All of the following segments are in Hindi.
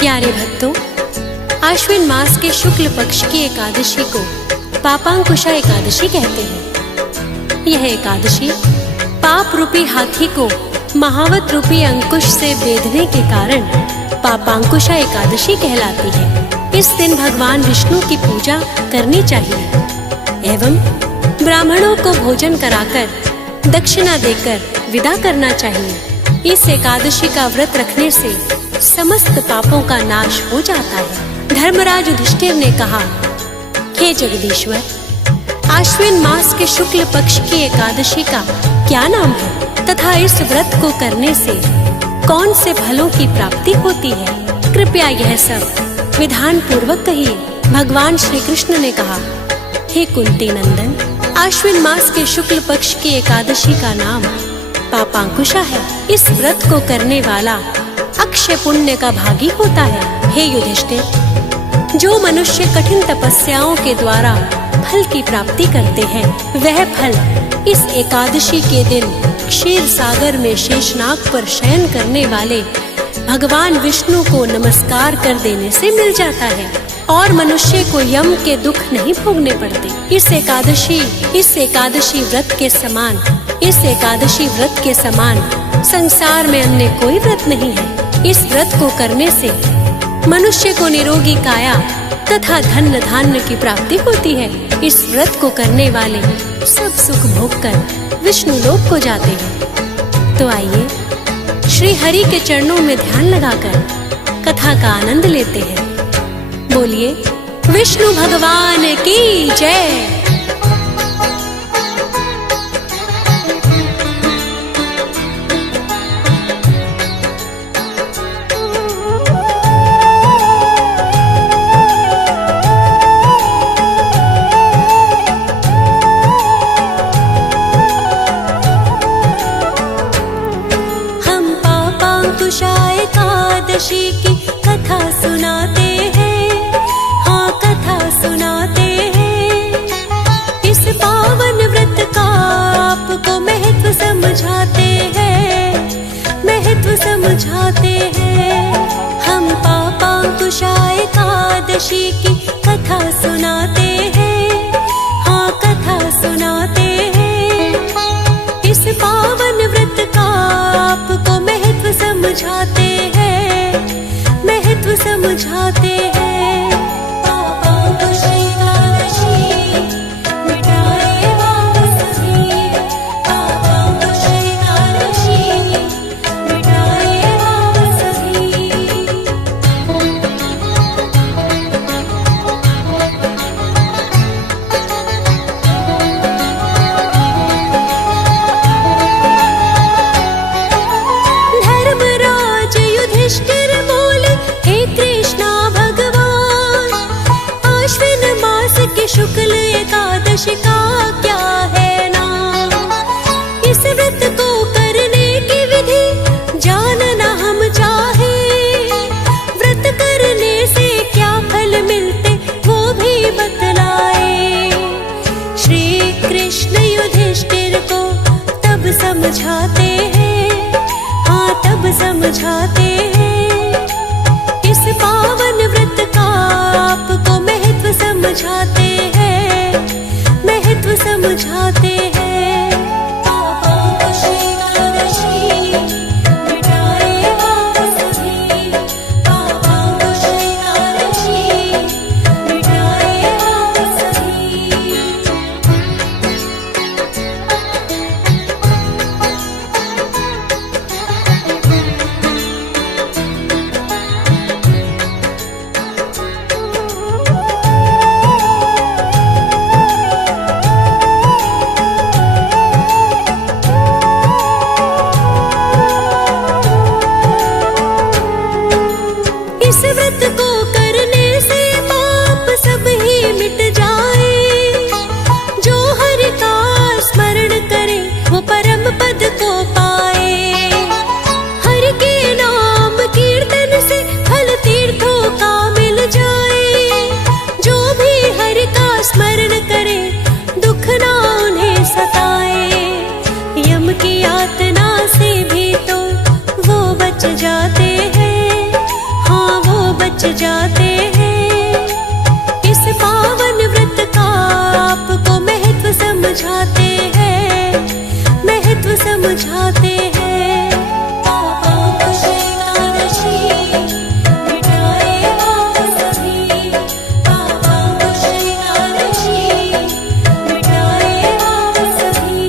प्यारे भक्तों, आश्विन मास के शुक्ल पक्ष की एकादशी को पापांकुशा एकादशी कहते हैं। यह एकादशी पाप रूपी हाथी को महावत रूपी अंकुश से बेधने के कारण पापांकुशा एकादशी कहलाती है। इस दिन भगवान विष्णु की पूजा करनी चाहिए एवं ब्राह्मणों को भोजन कराकर दक्षिणा देकर विदा करना चाहिए। इस एकादशी का व्रत रखने से समस्त पापों का नाश हो जाता है। धर्मराज युधिष्ठिर ने कहा, हे जगदीश्वर, आश्विन मास के शुक्ल पक्ष की एकादशी का क्या नाम है तथा इस व्रत को करने से कौन से फलों की प्राप्ति होती है? कृपया यह सब विधान पूर्वक कहिए। भगवान श्री कृष्ण ने कहा, हे कुंती नंदन, आश्विन मास के शुक्ल पक्ष की एकादशी का नाम पापांकुशा है। इस व्रत को करने वाला अक्षय पुण्य का भागी होता है। हे युधिष्ठिर, जो मनुष्य कठिन तपस्याओं के द्वारा फल की प्राप्ति करते हैं, वह फल इस एकादशी के दिन क्षीर सागर में शेषनाग पर शयन करने वाले भगवान विष्णु को नमस्कार कर देने से मिल जाता है और मनुष्य को यम के दुख नहीं भोगने पड़ते। इस एकादशी व्रत के समान संसार में अन्य कोई व्रत नहीं है। इस व्रत को करने से मनुष्य को निरोगी काया तथा धन धान्य की प्राप्ति होती है। इस व्रत को करने वाले सब सुख भोगकर विष्णु लोक को जाते हैं। तो आइए श्री हरि के चरणों में ध्यान लगाकर कथा का आनंद लेते हैं। बोलिए विष्णु भगवान की जय। एकादशी की कथा सुनाते हैं, हाँ कथा सुनाते हैं। इस पावन व्रत का आपको महत्व समझाते हैं, महत्व समझाते हैं। हम पापांकुशा एकादशी की कथा सुनाते हैं, हाँ कथा सुनाते हैं। इस पावन व्रत का आपको महत्व समझाते हैं, महत्व समझाते हैं। पापांकुशा एकादशी मिटाए पाप सभी, पापांकुशा एकादशी मिटाए पाप सभी। धर्मराज युधिष्ठिर बोले, हे कृष्णा भगवान, आश्विन मास की शुक्ल एकादशी का क्या है नाम? इस व्रत को करने की विधि जानना हम चाहे। व्रत करने से क्या फल मिलते वो भी बतलाए। श्री कृष्ण युधिष्ठिर को तब समझाते हैं, हाँ तब समझाते हैं। इस पावन व्रत का आपको महत्व समझाते हैं, महत्व समझाते हैं। पापांकुशा एकादशी मिटाए पाप सभी, पापांकुशा एकादशी मिटाए पाप सभी। बच जाते हैं। इस पावन व्रत का आपको महत्व समझाते हैं, महत्व समझाते हैं। पापों को एकादशी मिटाए पाप सभी, पापों को एकादशी मिटाए पाप सभी।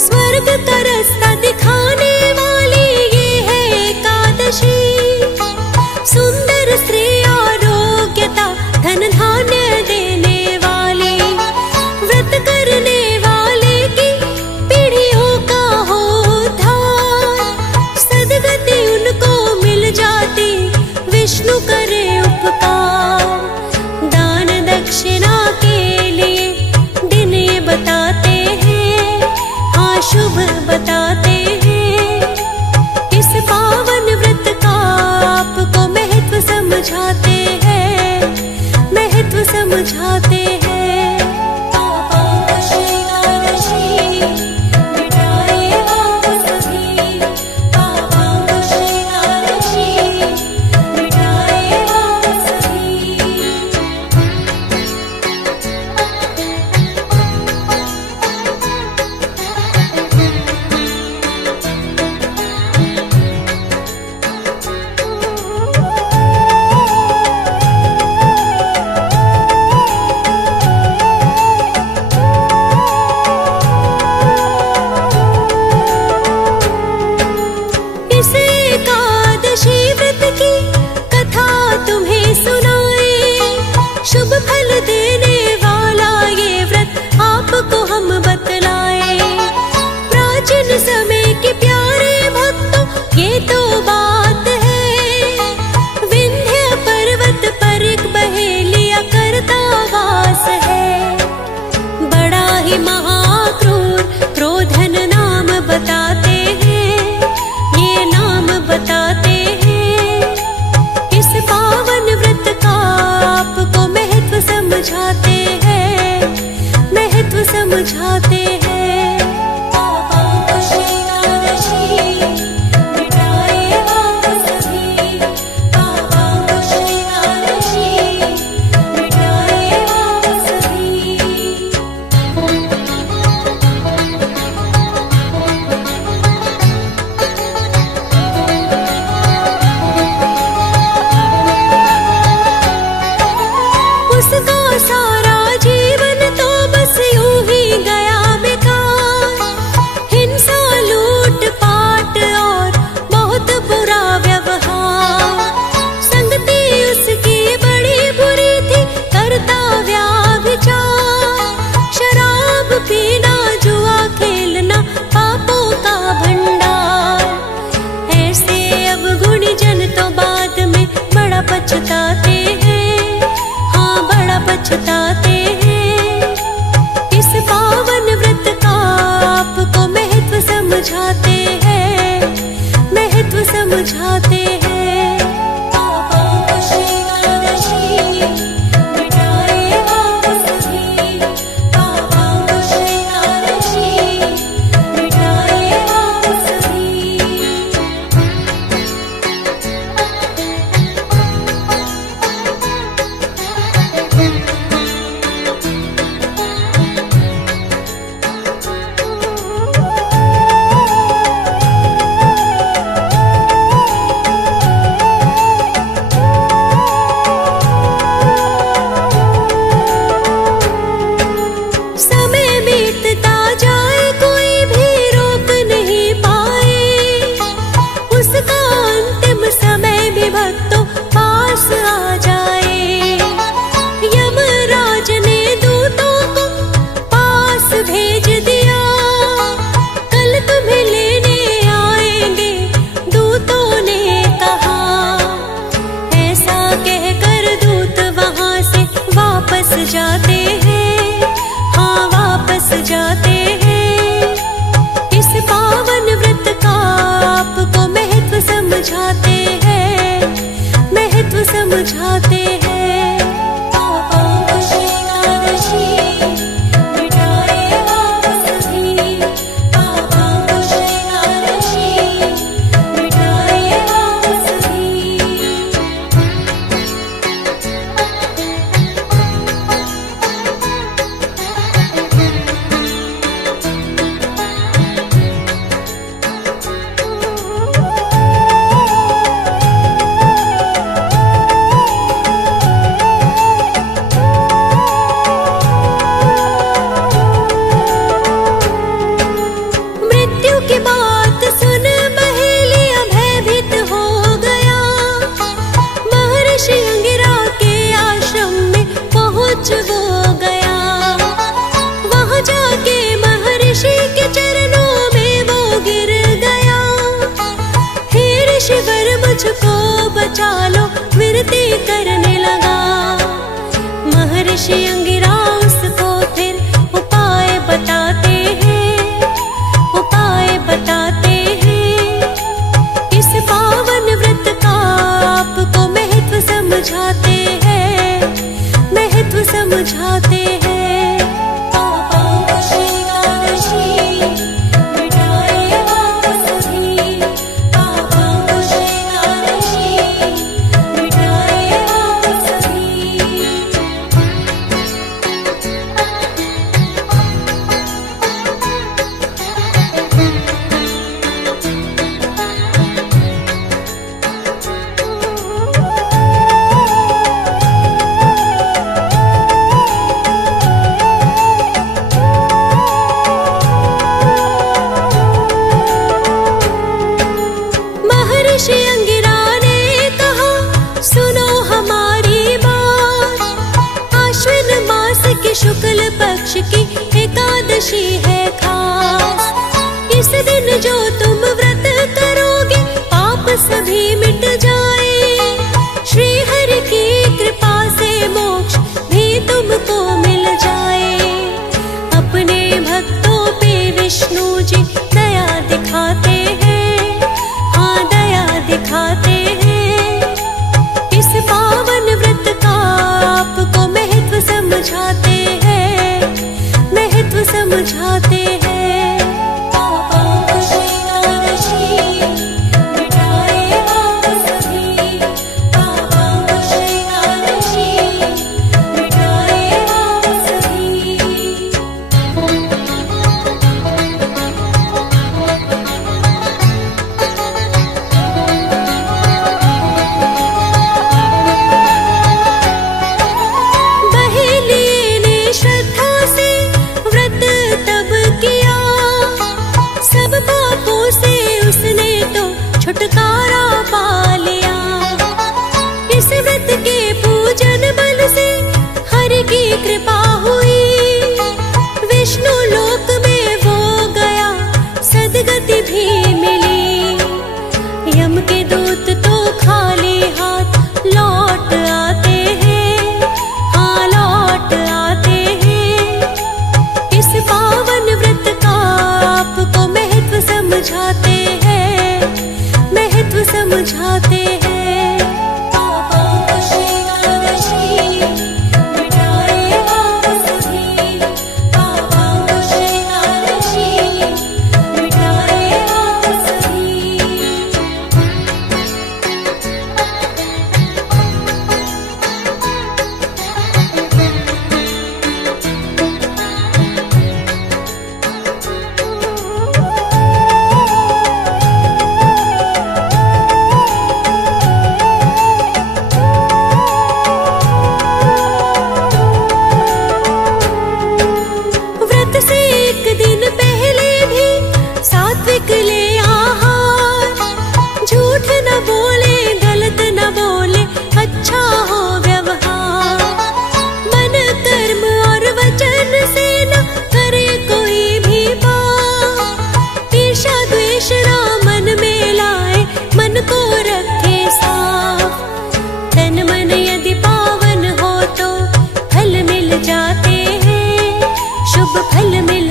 स्वर्ग का रास्ता दिखाने वाली ये है एकादशी। सुंदर स्त्री आरोग्यता धन धान्य देने वाली, व्रत करने वाले की पीढ़ियों का हो उद्धार। सदगति उनको मिल जाती, विष्णु करे उपकार। दान दक्षिणा के लिए दिन ये बताते हैं, हाँ शुभ बताते हैं। इस पावन व्रत का आपको महत्व समझाते हैं, महत्व समझाते हैं। पापों को एकादशी मिटाए पाप सभी, पापों को एकादशी मिटाए पाप सभी। इस एकादशी व्रत की कथा तुम्हें सुनाए, शुभ फल देने वाला ये व्रत आपको हम बतलाए। प्राचीन समय के प्यारे भक्तों ये तो बात है, विंध्य पर्वत पर एक बहेलिया करता वास है। बड़ा ही महाक्रूर क्रोधन नाम बताते हैं, ये नाम बताते हैं। इस पावन व्रत का आपको महत्व समझाते हैं, महत्व समझाते हैं। पापों को एकादशी मिटाए पाप सभी, पापों को एकादशी मिटाए पाप सभी। उसका सारा जीवन तो बस यूं ही गया बेकार। हिंसा लूट पाट और बहुत बुरा व्यवहार, संगति उसकी बड़ी बुरी थी, करता व्याभिचार। शराब पीना जुआ खेलना पापों का भंडार। ऐसे अवगुणी जन तो बाद में बड़ा पछताते हैं, हाँ बड़ा पछताते हैं। इस पावन व्रत का आपको महत्व समझाते हैं, महत्व समझाते हैं। पापों को एकादशी मिटाए पाप सभी, पापों को एकादशी मिटाए पाप सभी। बचा लो विनती करने लगा। महर्षि अंगिरा उसको फिर उपाय बताते हैं, उपाय बताते हैं। इस पावन व्रत का आपको महत्व समझाते हैं, महत्व समझाते हैं। महर्षि अंगिरा ने कहा, सुनो हमारी बात। आश्विन मास की शुक्ल पक्ष की एकादशी है खास। इस दिन जो तुम व्रत करोगे पाप सभी मिट जाए। श्री हरि की कृपा से मोक्ष भी तुमको मिल जाए। अपने भक्तों पे विष्णु जी दया दिखाते हैं, हाँ दया दिखाते हैं। इस पावन व्रत का आपको महत्व समझाते हैं, महत्व समझाते हैं। छुटकारा पा लिया। इस व्रत के पूजन बल से हरि की कृपा हुई। विष्णु लोक में वो गया, सदगति भी मिली। यम के दूत तो खाली हाथ लौट आते हैं, हाँ लौट आते हैं। इस पावन व्रत का आपको महत्व समझाते हैं, महत्व समझाते हैं।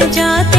जाते